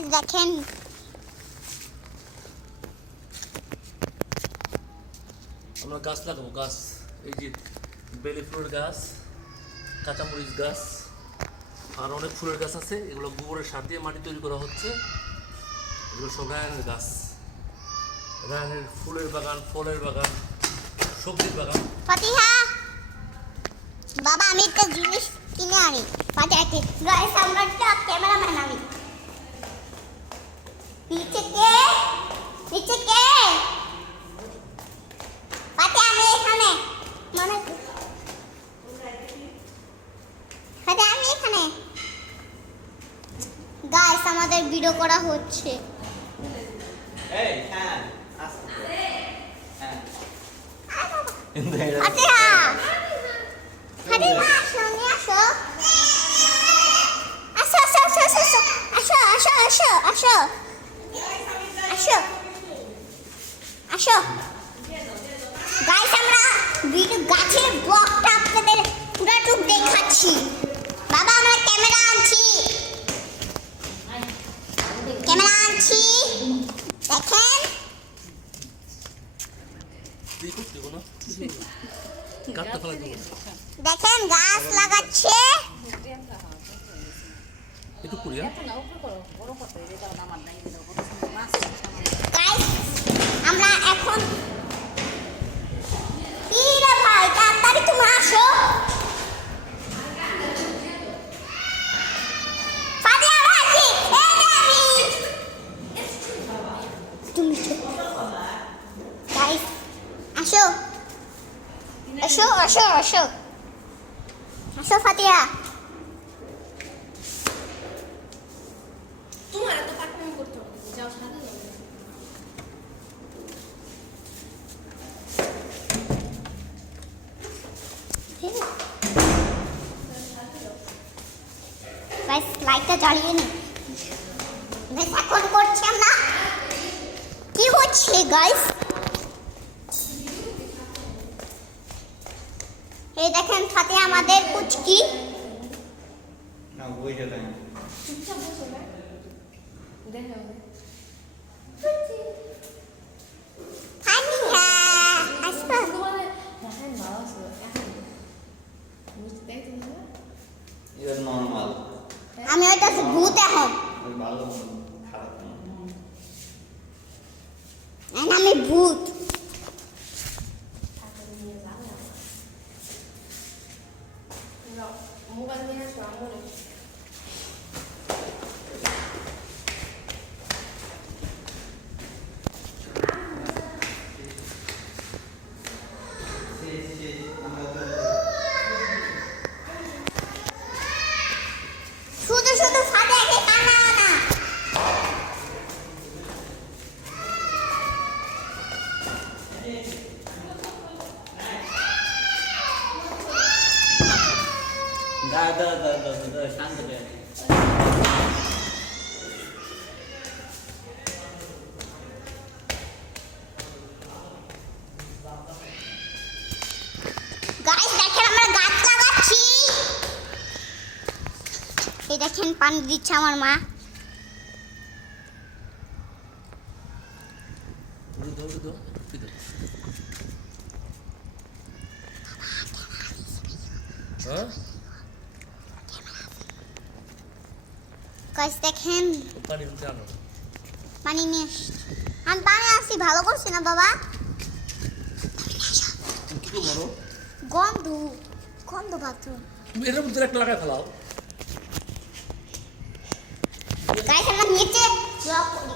গাছ দেখেন আমরা গাছ লাগাবো, গাছ এই যে বেলি ফুলের গাছ, কাঁচামরিচ গাছ আর অনেক ফুলের গাছ আছে। এগুলো গোবরের সার দিয়ে মাটি তৈরি করা হচ্ছে। এগুলো সব রায়হানের গাছ, রায়হানের ফুলের বাগান, ফলের বাগান, সবজির বাগান। ফাতিহা বাবা আমি একটা জিনিস কিনে আনি ফাতিহাকে। গাইস আমরা একটা ক্যামেরাম্যান আমি। নিচে কে ফাতিহা আমি এখানে মনে ফাতিহা আমি এখানে। গাইস আমাদের ভিডিও করা হচ্ছে। এই হ্যাঁ আসো হ্যাঁ ফাতিহা ফাতিহা আসো নিয়ে আসো। আসো আসো আসো আসো আসো আসো আসো আসো আসো। গাইস আমরা ভিডিও গাছের ব্লগটা আপনাদের পুরাটুক দেখাচ্ছি। বাবা আমরা ক্যামেরা আনছি দেখেন। দেখেন গাছ লাগাচ্ছে। গাইস আমরা এখন কি রে ভাই তাড়াতাড়ি তুমি আসো। ফাতিহা ভাই এই আমি তুমি গাইস আসো আসো আসো আসো আসো ফাতিহা। তোমার এত পাকনামি করতে হবে যাও সাথে যাও। গাইস লাইটটা জ্বালিয়ে নি। গাইস এখন করছি আমরা কি হচ্ছে গাইস। এই দেখেন ফাতিহা আমাদের কুচকি। না বইটা দেন চুপচাপ বসো না দেখে হবে। ফাতিহা আসো। তোমাদের দেখেন ভালো আছে এখন বুঝতে দেখতে না। এটা নরমাল আমি ওইটা ভূত এখন ভালো খারাপ না আমি ভূত। মোবাইল নিয়ে আসো আমার শুধু শুধু ফাতিহাকে কান্না আনা। দা শান্ত হয়ে গাইস দেখেন আমরা গাছ লাগাচ্ছি। এই দেখেন পানি দিচ্ছে আমার মা। গাইস দেখেন পানি নিয়ে আসছি। আমি পানি আসছি ভালো করছি না বাবা। গন্ধ গন্ধ বাথরুম। তুমি এটার মধ্যে একটা লাগাই ফেলাও। গাইস আমরা নিচে ব্লক করি।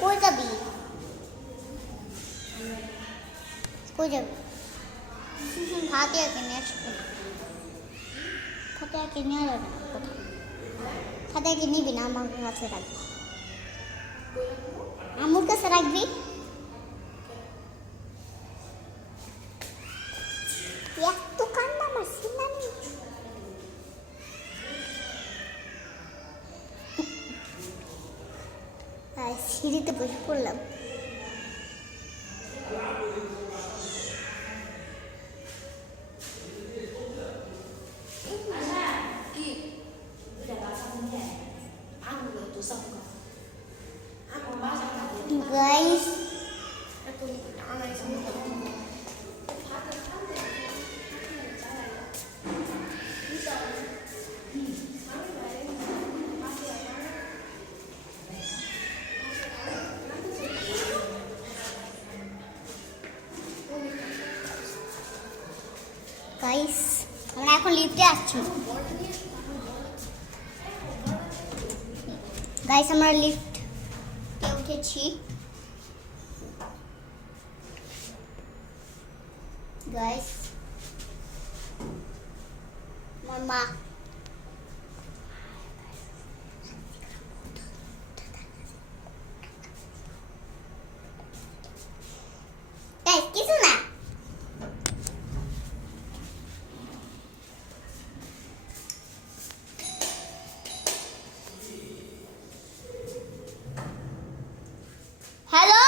কই যাবি কই যাবি ফাতিহাকে নিয়ে আসবো। ফাতিহাকে নিয়ে যাবে না কোথাও। ফাতিহাকে নিবি না আমার কাছে রাখবি। আমার কাছে রাখবি। এত কান্না মারছি না আমি। সিঁড়িতে বসে পড়লাম। কি udah basah punya aku gak tuh sama aku basah tadi guys aku anak sama guys আমরা এখন লিফটে আসছি। গাইস আমরা লিফটে উঠেছি। গাইস মামা গাইস কিছু না। হ্যালো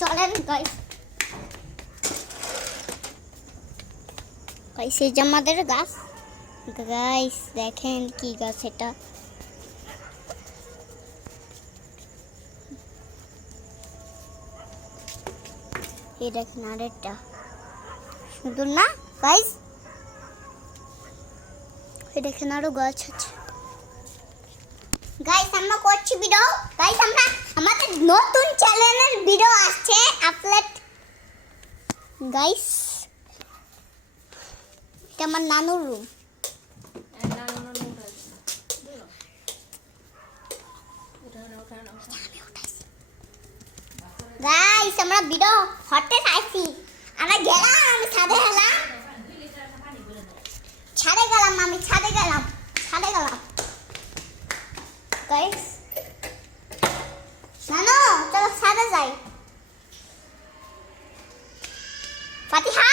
চলেন গাইস। গাইস এই যে আমাদের গাছ। গাইস দেখেন কি গাছ এটা। এই দেখেন আরেকটা সুন্দর না গাইস। এই দেখেন আরো গাছ আছে। গাইস আমরা করছি ভিডিও। গাইস আমরা আমাদের নতুন চ্যানেলের ভিডিও আসছে আপলোড। গাইস এটা আমার নানুর রুম। গাইস আমরা ভিডিও হতে চাইছি। আমরা গেলাম, আমি ছাদে গেলাম, ছাদে গেলাম। গাইস নানু চলো ছাদে যাই। ফাতিহা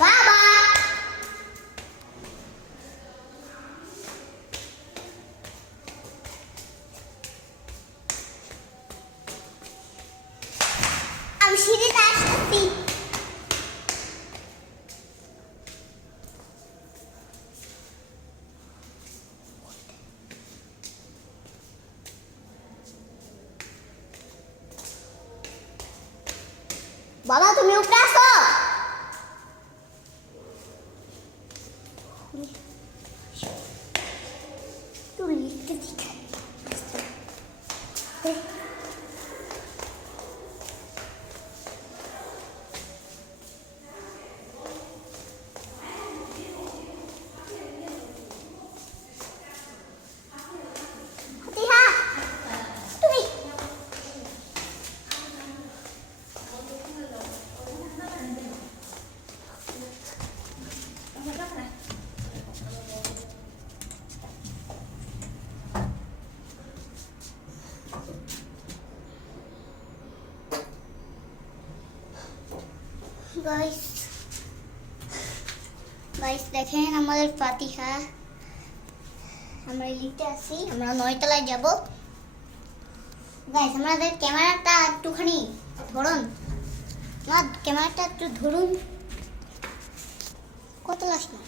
বাবা আমি সিঁড়িতে আসতেছি। বাবা তুমি উপরে আসো। তুই লিখতে দিতে গাইস দেখেন আমাদের ফাতিহা। আমরা লিফটে আছি, আমরা 9 তলায় যাব। গাইস আমাদের ক্যামেরাটা একটুখানি ধরুন, আমার ক্যামেরাটা একটু ধরুন। কত আসলাম?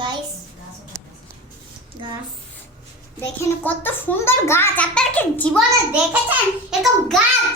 গাইস গাছ দেখেন কত সুন্দর গাছ। আপনারা কি জীবনে দেখেছেন এরকম গাছ?